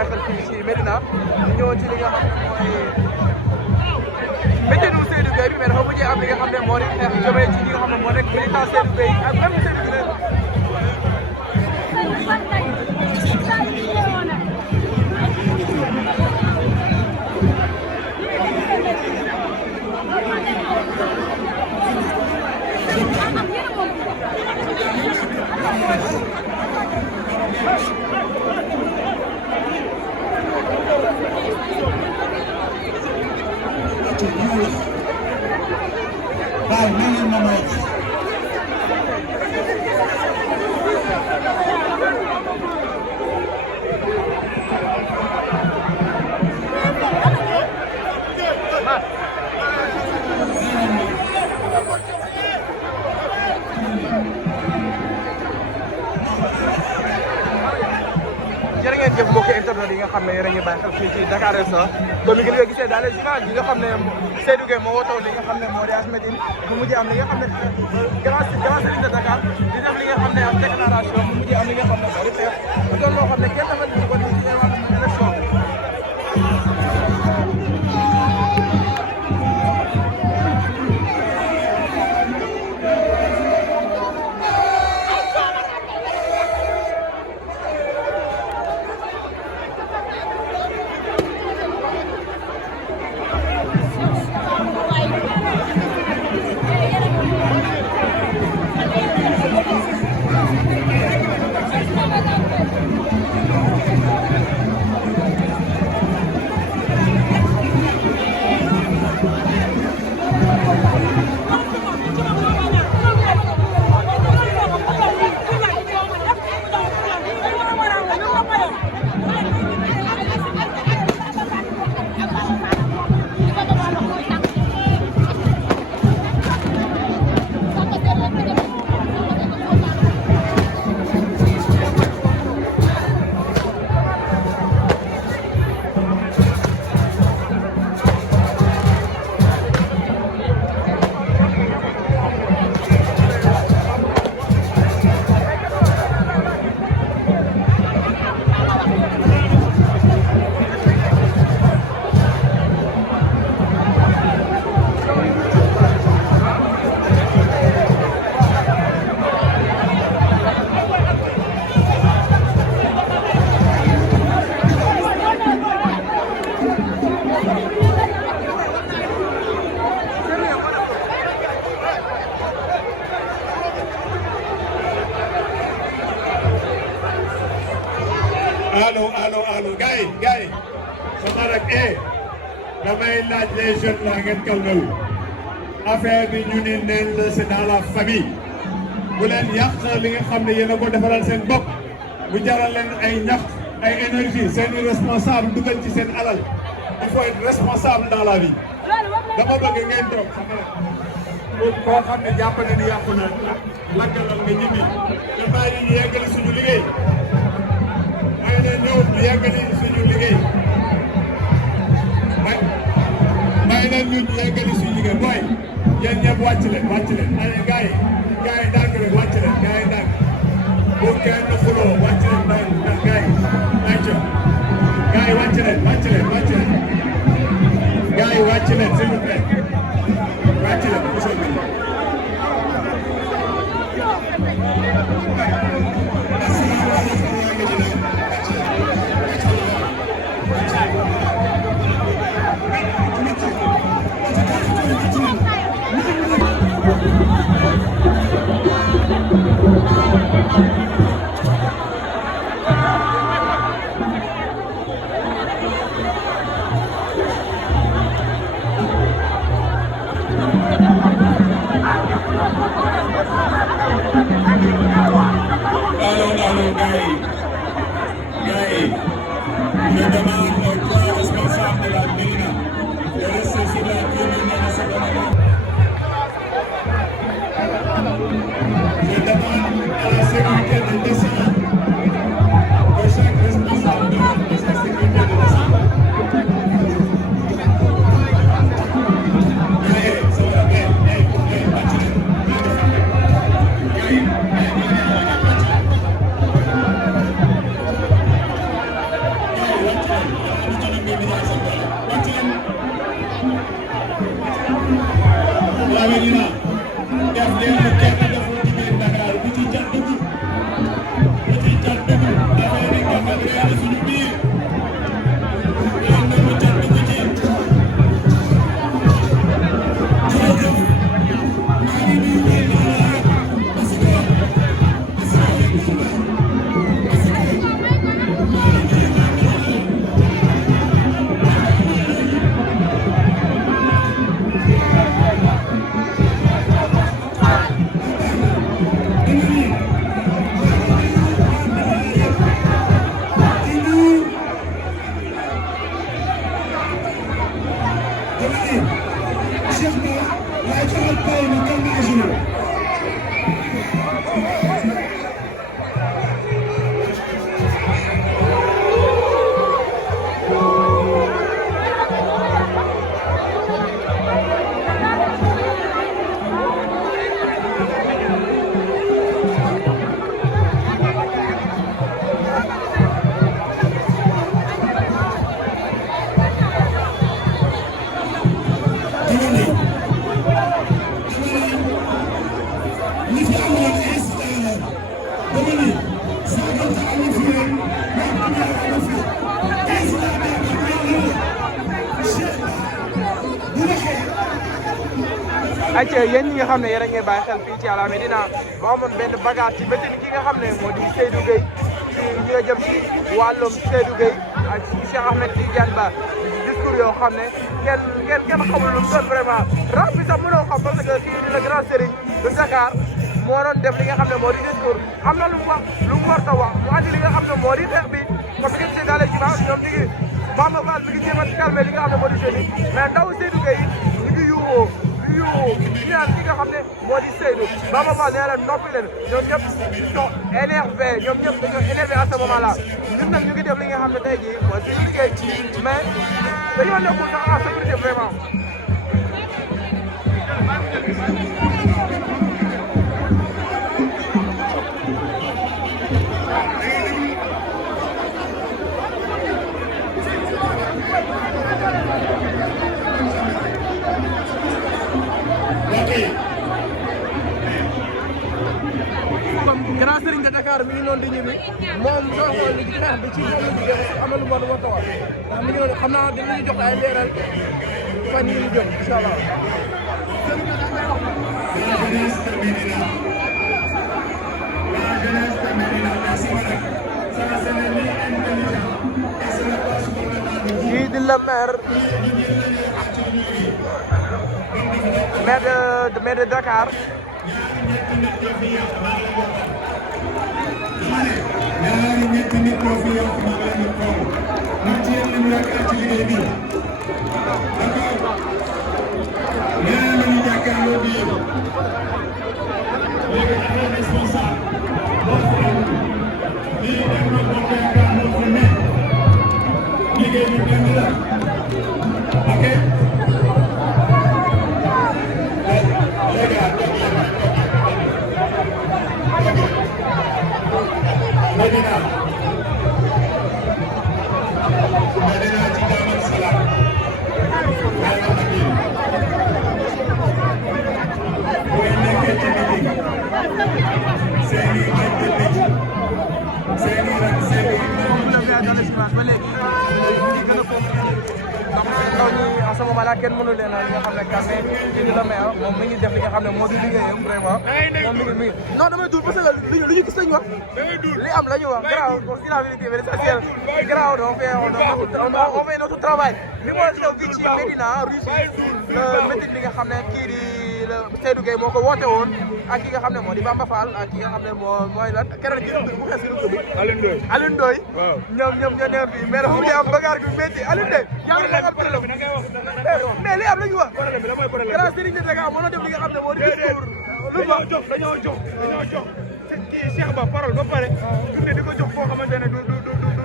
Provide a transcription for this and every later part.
bàyyi xel fii ci Medina ñu ñëwoon ci li nga xam ne mooy météo Seydou Gueye bi mais dafa mujjee am li nga xam ne moo di xeex jëmee ci ñi nga xam ne moo nekk militant Seydou Gueye ak même Seydou Gueye. jërë ngeen jëf mbokki internet yi nga xam ne yéen a ngi bàyyi xel fii ci Dakar Instant comme ni ngeen ko gisee dans les images yi nga xam ne Seydou Gueye moo wootoo li nga xam ne moo di Ahmed Dine mu mujj am li nga xam ne grand serigne de Dakar di def li nga xam ne am déclaration mu mujj am li nga xam ne moo di xeex mu doon loo xam ne kenn dafa ñu ko nii ci wàllum élection. allo gars yi sama rek damay laaj les jeunes la ngeen calmé wu affaire bi ñu ni neen la c'est dans la famille bu leen yàq li nga xam ne yéen a ko defaral seen bopp bu jaral leen ay ñax ay énergie seen responsable dugal ci seen alal il faut être responsable dans la vie dama bëgg ngeen toog xam nga koo xam ne jàpp na ni yàqu na lakkalal nga ñibbi te bàyyi ñu yeggali suñu liggéey may ne ñëw ñu yeggali suñu liggéey may ne ñu yeggali suñu liggéey booy yéen ñëpp wàcc leen ay gars yi ndànk rek wàcc leen gars yi ndànk bu kenn xuloo wàcc leen ndànk gars yi ayca gars yi wàcc leen gars yi wàcc leen s'il vous plaît wàcc leen je demande aux trois responsables de la Médina de rester sur la tribune de ce moment. Je demande à la sécurité de descendre, que chaque responsable demande à sa sécurité de descendre. ayca yéen ñi nga xam ne yéen a ngi bàyyi xel fii ci Alla Médina ba amoon benn bagage ci métti ki nga xam ne moo di Seydou Gueye ci ñi nga jëm ci wàllum Seydou Gueye ak Cheikh Ahmed Tidiane Ba discours yoo xam ne kenn xamul lu mu doon vraiment rap bi sax mënoo xam parce que kii di la grand serigne de Dakar moo doon def li nga xam ne moo di discours am na lu mu wax lu mu war a wax mu andi li nga xam ne moo di xeex bi comme ni ngeen gisee daal ci baax ñoom ñu ngi Bamba Fall mi ngi jéem a calmer li nga xam ne moo di jeunes yi mais ndaw Seydou Gueye ñu ngi yuuxoo ñu naan ki nga xam ne moo di Seydou Bamba Fall nee na noppi leen ñoom ñëpp sont énervés ñoom ñëpp dañoo énervé à ce moment là ñun nag ñu ngi def li nga xam ne tey jii mooy suñu liggéey mais dañoo nekkul sax en sécurité vraiment. comme grand serigne de Dakar mi ngi noonu di ñibbi moom soo xool li ci xeex bi ci moom la jógee parce que am na lu mu war a taxaw ndax mi ngi noonu xam naa dinañu jox ay leeral fan yii ñu jëm incha allah. kii di la maire de Dakar. ñaari ñetti nit ñoo fi yokk ñu leen di toog ñu ci yéen ñu yaakaar ci liggéey bi d'accord nee na ñu jàkkaarloo bi yéen léegi am na responsable lii dem na bokk yaakaar moo fi ne liggéey bi benn la ok Medina ci jàmm ak salaam bu ngeen nekkee ci meeting seeni ay technique seeni rak seeni ba léegi ñu gën a ko ndax ndaw ñi à ce moment là kenn mënul leen li nga xam ne Kane kii di la maire moom mi ngi def li nga xam ne moo di liggéeyam vraiment moom mi ngi non damay dul parce que lu ñu gis lañu wax li am la ñu wax garaaw si la vérité mais l'essentiel garaaw on fait notre travail li moo xew fii ci Médina Russie le meeting bi nga xam ne kii di Seydou Gueye moo ko woote woon ak ki nga xam ne moo di Bamba Fall ak ki nga xam ne mooy lan keneen ki bu xees lu tudd Alioune Ndoye ñoom ñoo neew fii mais dafa ngi am bagaar bi métti Alioune Ndoye yaa ngi am problème mais li am la ñu wax grand Serigne de Dakar moo def li nga xam ne moo di discours lu ma dañoo jox kii Cheikh Ba parole ba pare tourné di ko jox foo xamante ne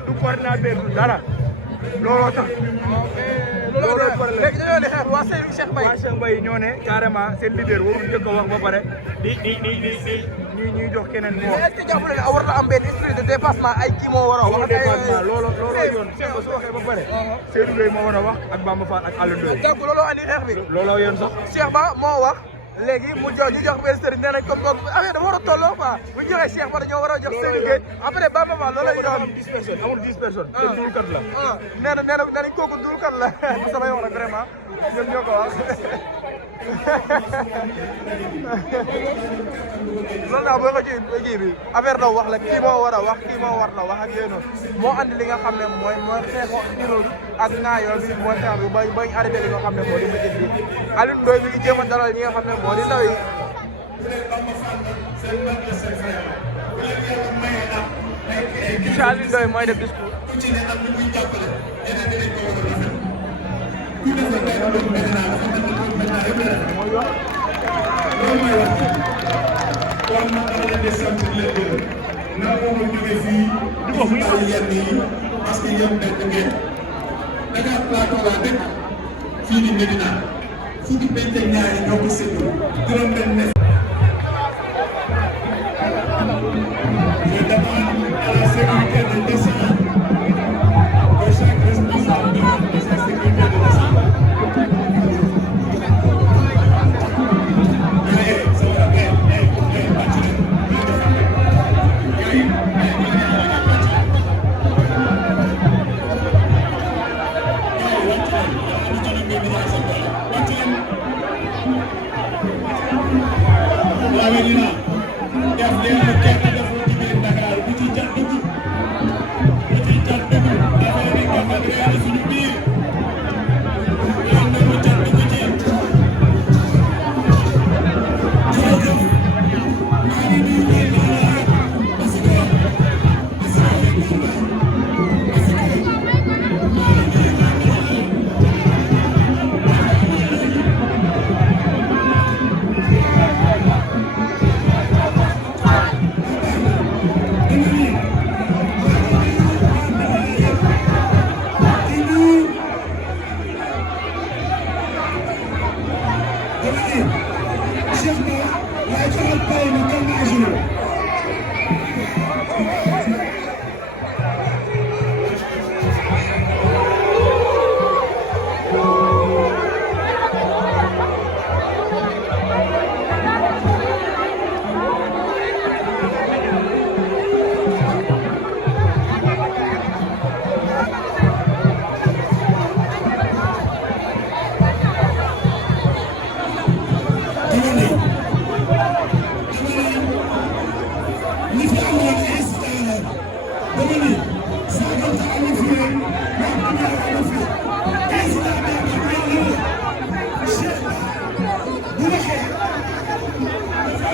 du coordinateur du dara looloo tax léegi dañoo ne xeex waa Seydou Cheikh Baye waa Cheikh Baye ñoo ne carrément seen leader warul njëkk a wax ba pare ñuy jox keneen mu wax. mais est-ce que jàpp na ne war na am benn esprit de dépassement ay kii moo war a wax. dépassement looloo yoon Cheikh Ba su waxee ba pare. Seydou Gueye moo war a wax ak Bamba Fall ak Alioune Ndoye. donc looloo andi xeex bi. looloo yoon sax. Cheikh Ba moo wax léegi mu ñu jox benn sëriñ nee nañ comme boog affaire dafa war a tolloo quoi bu ñu joxee Cheikh Ba dañoo war a jox Seydou Gueye après Bamba Fall loolu la ñu doon. amul 10 personnes. te duulkat la. nee nañ kooku duulkat la samay wax nag vraiment ñoom ñoo ko wax. loolu daal boo ko ji bi affaire daw wax la kii moo war a wax kii moo war na wax ak yéen moo andi li nga xam ne mooy xeexoo xiiroo ak naayoo bi mooy xeex bi bañ arrêté li nga xam ne moo di métit bi Alioune Ndoye mi ngi jéem a dalal ñi nga xam ne moo di ndaw yi ci Alioune Ndoye mooy def discours kon nag dama leen di sant di leen gërëm naa ko mën jógee fii di ko fu ñu yenn yi parce que yéen benn ngeen Dakar Plateau laa dëkk fii di Médina fukki penc ak ñaari ñoo ko séddoo juróom benn je demande à la sécurité de descendre que chaque responsable de sa sécurité de descendre.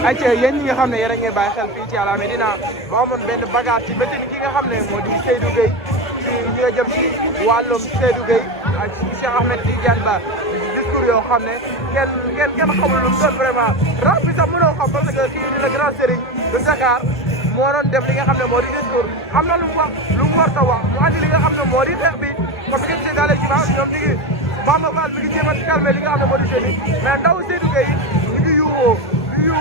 ayca yéen ñi nga xam ne yéen a ngi bàyyi xel fii ci Alla Médina ba amoon benn bagarre ci bëtin ki nga xam ne moo di Seydou Gueye ci ñi nga jëm ci wàllum Seydou Gueye ak Cheikh Ahmed Tidiane Ba discours yoo xam ne kenn xamul lu mu doon vraiment rap bi sax mënoo xam parce que kii di la grand serigne de Dakar moo doon def li nga xam ne moo di discours am na lu mu wax lu mu war a wax mu andi li nga xam ne moo di xeex bi parce que c'est dans les images ñoom ñu ngi Bamba Fall mi ngi jéem a calmer li nga xam ne moo di jeunes yi mais ndaw Seydou Gueye ñu ngi yuuxoo ñu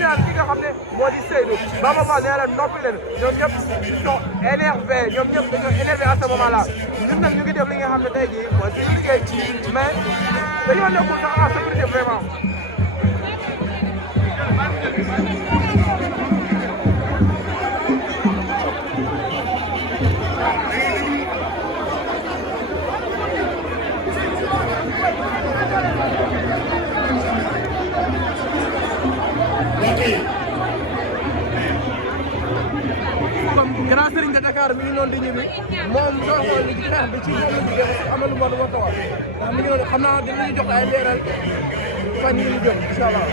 naan ki nga xam ne moo di Seydou Bamba Fall nee na noppi leen ñoom ñëpp ils sont énervés ñoom ñëpp dañoo énervé à ce moment là ñun nag ñu ngi def li nga xam ne tey jii mooy suñu liggéey mais dañoo nekkul sax en sécurité vraiment. comme grand serigne de Dakar mi ngi noonu di ñibbi moom soo xool li ci xeex bi ci moom la jógee parce que am na lu mu war a wax ndax mi ngi noonu xam naa dinañu jox ay leeral fan yii ñu jëm incha allah.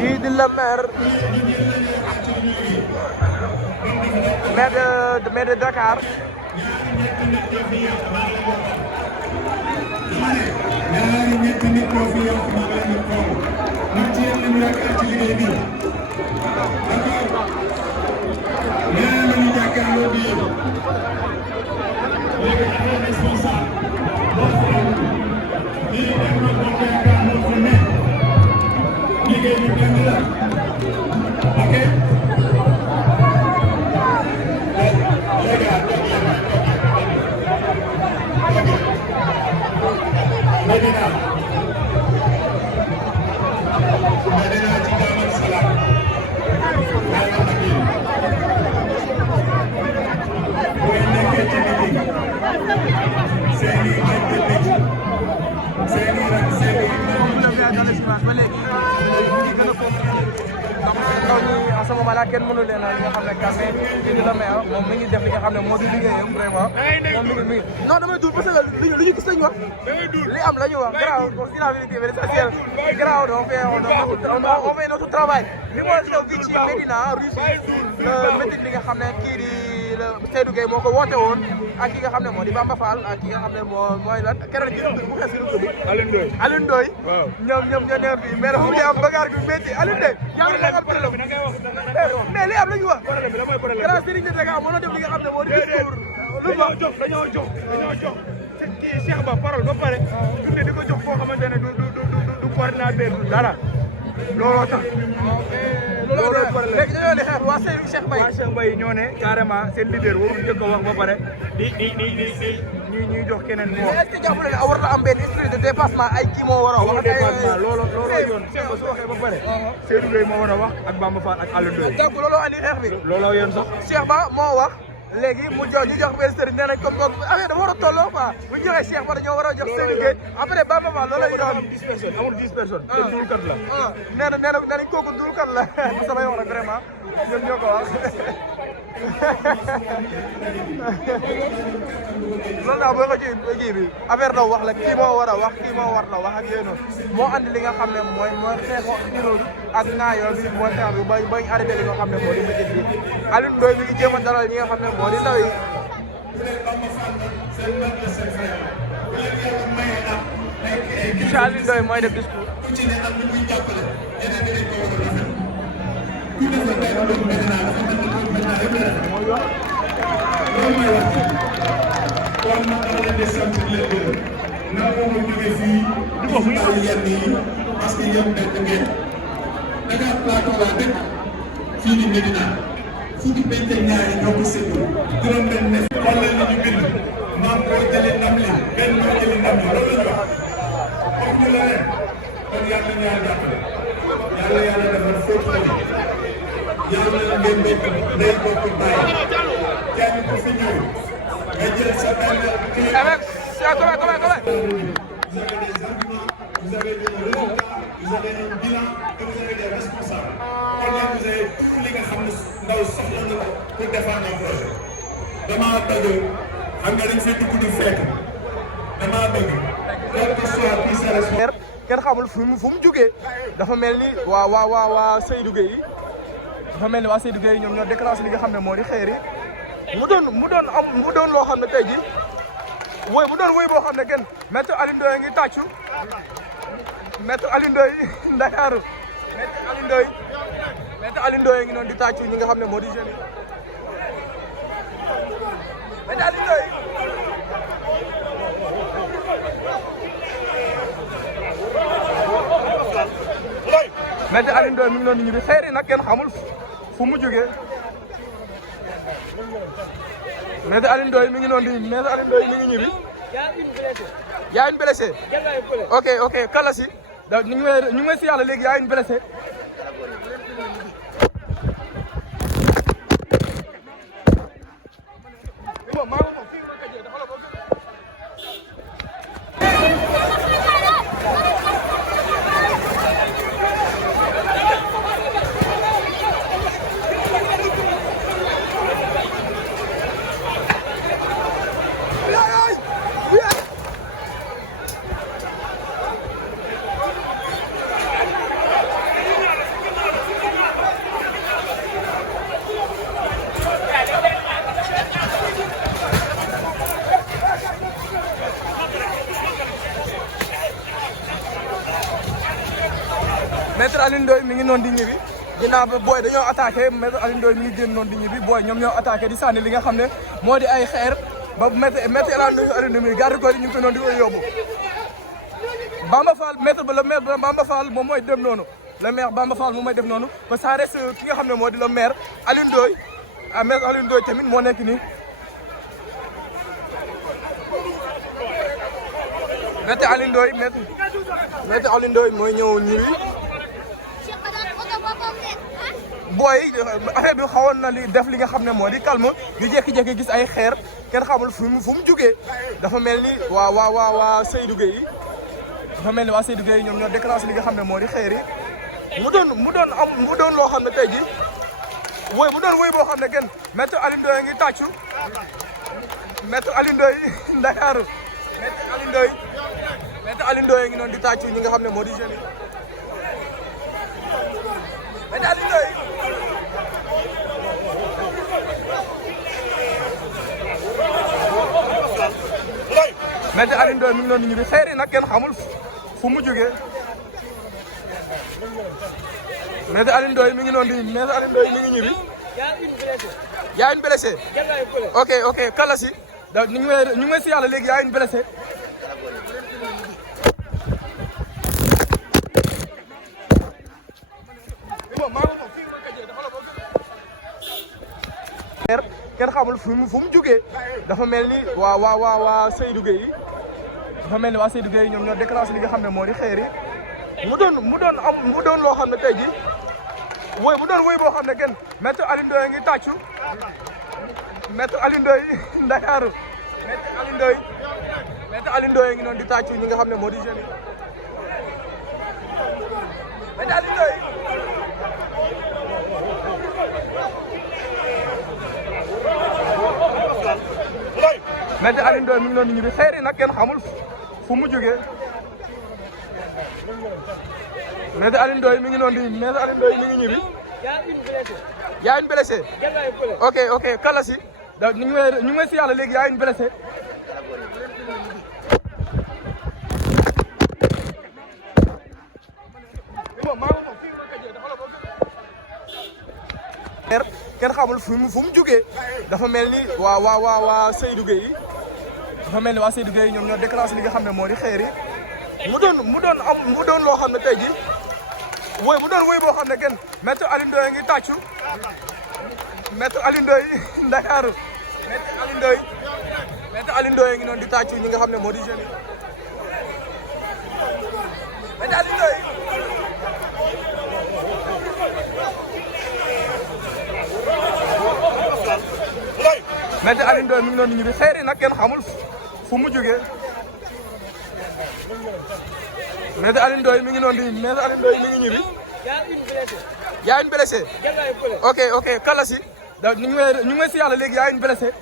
kii di la maire de Dakar. ñaari ñetti nit ñoo fi yokk ñu leen di toog ñu ci yéen lañu yaakaar ci liggéey bi ñeneen lañu jàkkaarloo bi léegi amee responsable lii dem na bokk yaakaar moo fi ne liggéey bi benn la ok Medina ci jàmm ak salaam bu nekkee ci meeting seen i ay technique seen i rak seen i ba léegi ñu ngi gën a donc ndaw ñi en ce moment là kenn mënu leen li nga xam ne Kambé kii di la maire moom mi ngi def li nga xam ne moo di liggéeyam vraiment moom mi ngi non damay dul parce que lu ñu gis lañu wax li am la ñu wax garaaw pour si la vérité mais l'essentiel garaaw on fait notre travail li moo xew fii ci Médina rue le meeting bi nga xam ne kii di Seydou Gueye moo ko woote woon ak ki nga xam ne moo di Bamba Fall ak ki nga xam ne mooy lan keneen ki mu xes lu tudd Alioune Ndoye ñoom ñoo nekk fii mais dafa mujjee am bagarre bi métti Alioune Ndoye mais li am la ñu wax grand Serigne de Dakar moo def li nga xam ne moo di discours lu wax dañoo jox kii Cheikh Ba parole ba pare ñu ne di ko jox koo xamante ne du coordinateur du dara looloo tax looloo problème léegi dañoo di xeex waa Seydou Cheikh Baye waa Cheikh Baye ñoo ne carrément seen leader warul njëkk a wax ba pare di ñuy jox keneen moo est-ce que jàpp na war na am benn esprit de dépassement ay kii moo war a wax dépassement looloo yoon Cheikh Ba su waxee ba pare Seydou Gueye moo war a wax ak Bamba Fall ak Alioune Ndoye donc looloo andi xeex bi looloo yoon sax Cheikh Ba moo wax léegi mu jox ñu jox benn sëriñ nee nañ comme boog affaire dafa war a tolloo quoi bu ñu joxee Cheikh Ba dañoo war a jox Seydou Gueye après Bamba Fall loolu la ñu doon 10 personnes amul 10 personnes te duulkat la nee nañ kooku duulkat la samay wax nag vraiment ñoom ñoo ko wax loolu daal boo ko ji bi affaire daw wax la kii moo war a wax kii moo war la wax ak yéen moo andi li nga xam ne mooy xeexoo xiiroo ak naayoo bi mooy xeex bi bañ arrêté li nga xam ne moo di métit bi Alioune Ndoye mi ngi jéem a dalal ñi nga xam ne moo di ndaw yi Alioune Ndoye mooy def discours kon nag dama leen di sant di leen gërëm na moom la jógee fii di ko taw yenn yi parce que yéen benn ngeen Dakar Plateau la dëkk fii di Médina fukki penc ñaari ñoo ko séddoo juróom benn ne xool leen li ñu bind maam boo jëlee ndam li benn moo jëlee ndam li loolu la ñu wax comme ñu la leen kon yàlla na yàlla jàppale yàlla defal foofu la yàlla na ngeen bokk day bokk bàyyi kenn ku fi ñëw nga jël sa benn kii. Vous avez des arguments, vous avez des résultats, vous avez un bilan et vous avez des responsables. Kon yéen vous avez tout li nga xam ne ndaw soxla na ko pour défendre un projet. damaa bëgg xam nga dañ fi dugg du fekk damaa bëgg quel que soit qui sa responsable. kenn xamul fu mu jugee dafa mel ni waa Seydou Gueye yi dafa mel ni waa Seydou Gueye yi ñoom ñoo déclenché li nga xam ne moo di xeer yi mu doon loo xam ne tey ji woy bu doon woy boo xam ne kenn maître Alioune Ndoye ngi tàccu maître Alioune Ndoye Ndakaaru maître Alioune Ndoye ngi noonu di tàccu ñi nga xam ne moo di jeunes yi maître Alioune Ndoye maître Alioune Ndoye mi ngi noonu ñibbi xeer yi nag kenn xamul fu mu jógee maître Alioune Ndoye mi ngi noonu di maître Alioune Ndoye mi ngi ñibbi. y a une blessée. ok kala si da ñu ngi may si yàlla léegi y a une blessée. maître Alioune Ndoye mi ngi noonu di ñibbi ginnaaw ba booy dañoo attaqué maître Alioune Ndoye mi ngi génn noonu di ñibbi booy ñoom ñoo attaqué di sànni li nga xam ne moo di ay xeer ba maître Alioune Ndoye mi garde corps yi ñu ngi ko noonu di koy yóbbu. Bamba Fall maître ba le maire Bamba Fall moom mooy dem noonu le maire Bamba Fall moom mooy def noonu ba ça reste ki nga xam ne moo di le maire Alioune Ndoye maître Alioune Ndoye tamit moo nekk nii. maître Alioune Ndoye maître Alioune Ndoye mooy ñëw ñibbi. booy affaire bi xawoon na li def li nga xam ne moo di calme ñu jékki-jékki gis ay xeer kenn xamul fu mu jugee dafa mel ni waa Seydou Gueye yi dafa mel ni waa Seydou Gueye yi ñoom ñoo déclenché li nga xam ne moo di xeer yi mu doon loo xam ne tey ji woy bu doon woy boo xam ne kenn maître Alioune Ndoye ngi tàccu maître Alioune Ndoye Ndakaaru maître Alioune Ndoye ngi noonu di tàccu ñi nga xam ne moo di jeunes yi maître Alioune Ndoye maître Alioune Ndoye mi ngi noonu ñibbi xeer yi nag kenn xamul fu mu jógee maître Alioune Ndoye mi ngi noonu di maître Alioune Ndoye mi ngi ñibbi. y a une blessée. ok kala si da ñu ngi may si yàlla léegi y a une blessée. kenn xamul fu mu jugee dafa mel ni waa Seydou Gueye yi dafa mel ni waa Seydou Gueye yi ñoom ñoo déclenché li nga xam ne moo di xeer yi mu doon loo xam ne tey ji woy bu doon woy boo xam ne kenn maître Alioune Ndoye ngi tàccu maître Alioune Ndoye Ndakaaru maître Alioune Ndoye ngi noonu di tàccu ñi nga xam ne moo di jeunes yi maître Alioune Ndoye maître Alioune Ndoye mi ngi noonu ñibbi xeer yi nag kenn xamul fu mu jógee maître Alioune Ndoye mi ngi noonu di maître Alioune Ndoye mi ngi ñibbi. y a une blessée. ok kala si da ñu ngi may si yàlla léegi y a une blessée. kenn xamul fu mu jugee dafa mel ni waa Seydou Gueye yi dafa mel ni waa Seydou Gueye yi ñoom ñoo déclenché li nga xam ne moo di xeer yi mu doon loo xam ne tey ji woy bu doon woy boo xam ne kenn maître Alioune Ndoye ngi tàccu maître Alioune Ndoye Ndakaaru maître Alioune Ndoye ngi noonu di tàccu ñi nga xam ne moo di jeunes yi maître Alioune Ndoye maître Alioune Ndoye mi ngi noonu ñibbi xeer yi nag kenn xamul fu mu jógee maître Alioune Ndoye mi ngi noonu di maître Alioune Ndoye mi ngi ñibbi. y a une blessée. ok kala si da ñu ngi may si yàlla léegi y a une blessée.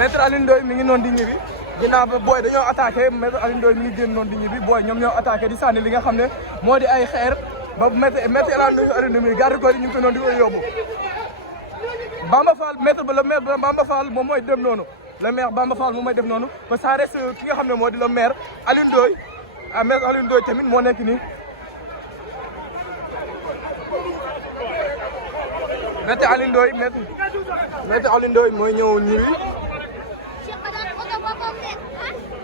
Maître Alioune Ndoye mi ngi noonu di ñibbi ginnaaw ba booy dañoo attaqué Maître Alioune Ndoye mi ngi génn noonu di ñibbi booy ñoom ñoo attaqué di sànni li nga xam ne moo di ay xeer ba Maître Alioune Ndoye mi garde corps yi ñu ngi ko noonu di koy yóbbu Bamba Fall maître ba le maire Bamba Fall moom mooy dem noonu le maire Bamba Fall moom mooy def noonu ba ça reste ki nga xam ne moo di le maire Alioune Ndoye maître Alioune Ndoye tamit moo nekk nii maître Alioune Ndoye maître Alioune Ndoye mooy ñëw ñiwi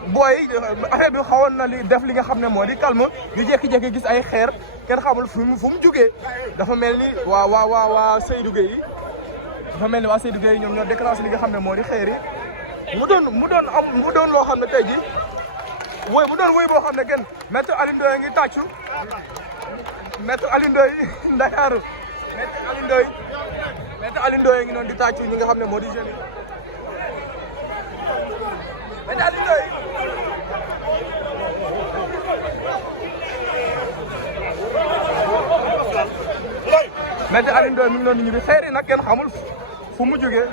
booy affaire bi xawoon na li def li nga xam ne moo di calme ñu jékki-jékki gis ay xeer kenn xamul fu mu jugee dafa mel ni waa Seydou Gueye yi dafa mel ni waa Seydou Gueye yi ñoom ñoo déclenché li nga xam ne moo di xeer yi mu doon loo xam ne tey ji woy bu doon woy boo xam ne kenn maître Alioune Ndoye ngi tàccu maître Alioune Ndoye Ndakaaru maître Alioune Ndoye ngi noonu di tàccu ñi nga xam ne moo di jeunes yi maître Alioune Ndoye maître Alioune Ndoye mi ngi noonu ñibbi xeer yi nag kenn xamul fu mu jógee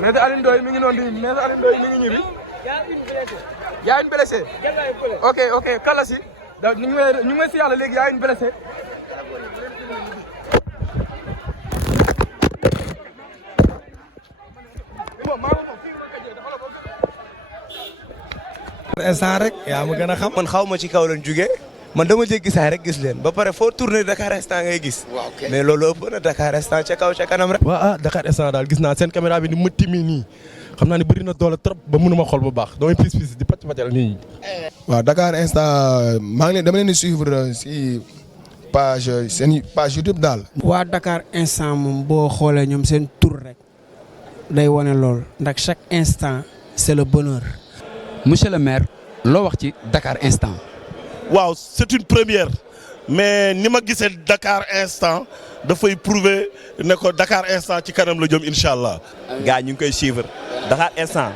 maître Alioune Ndoye mi ngi noonu di maître Alioune Ndoye mi ngi ñibbi y a une blessée ok kala si da ñu ngi may si yàlla léegi y a une blessée instant rek yaa ma gën a xam man xaw ma ci kaw lañ jugee man dama jéggi saay rek gis leen ba pare foo tourné Dakar instant ngay gis mais loolu ëpp na Dakar instant ca kaw ca kanam rek waaw Dakar instant daal gis naa seen caméra bi ni mu timi nii xam naa ne bëri na doole trop ba mënuma xool bu baax damay pis di pàcc nii. waaw Dakar instant dama leen di suivre si seen page YouTube daal. waa Dakar instant moom boo xoolee ñoom seen tur rek day wane lool ndax chaque instant c'est le bonheur. Monsieur le maire loo wax ci Dakar instant. waaw c'est une première mais ni ma gisee Dakar instant dafay prouver ne ko Dakar instant ci kanam la jëm incha allah. gars ñu ngi koy suivre Dakar instant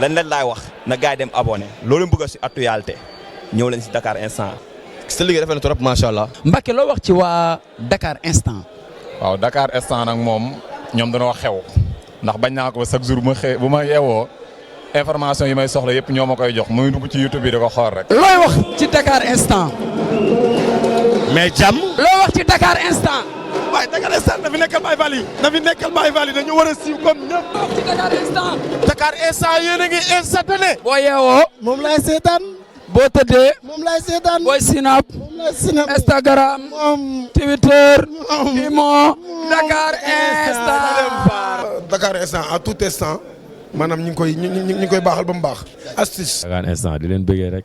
lan leen laay wax na gars yi dem abonné loolu bëgg si actualité ñëw leen si Dakar instant. sa liggéey dafa ne trop macha allah. Mbacke loo wax ci waa Dakar instant. waaw Dakar instant nag moom ñoom dañoo xew ndax bañ naa ko ba chaque jour bu ma yeewoo information yi may soxla yëpp ñoo ma koy jox muy dugg ci YouTube bi da ko xool rek. looy wax ci Dakar instant. mais jàmm. loo wax ci Dakar instant. waaye Dakar instant na fi nekkal Baye Fall yi dañu war a siiw comme ñëpp. loo wax ci Dakar instant. Dakar instant yéen a ngi instantané. boo yeewoo. moom laay seetaan. boo tëddee. moom laay seetaan. booy Snap. moom laay Snap. Instagram. Twitter. Imo. Dakar instant. Dakar instant à tout instant maanaam ñu ngi koy baaxal ba mu baax. astuce. Dakar instant di leen bëggee rek.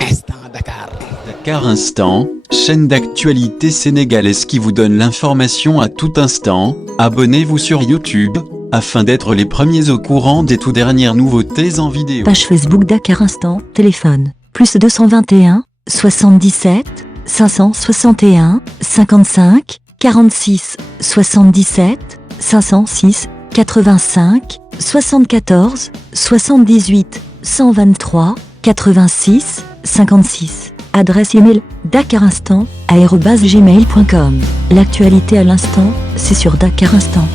Instant Dakar. Dakar Instant, chaîne d'actualité sénégalaise qui vous donne l'information à tout instant. Abonnez-vous sur YouTube afin d'être les premiers au courant des tout dernières nouveautés en vidéo. Page Facebook Dakar Instant, téléphone, plus 221, 77, 561, 55, 46, 77, 506, 85, 74, 78, 123, 86, 56. Adresse email dakarinstant@gmail.com. L'actualité à l'instant, c'est sur Dakar Instant.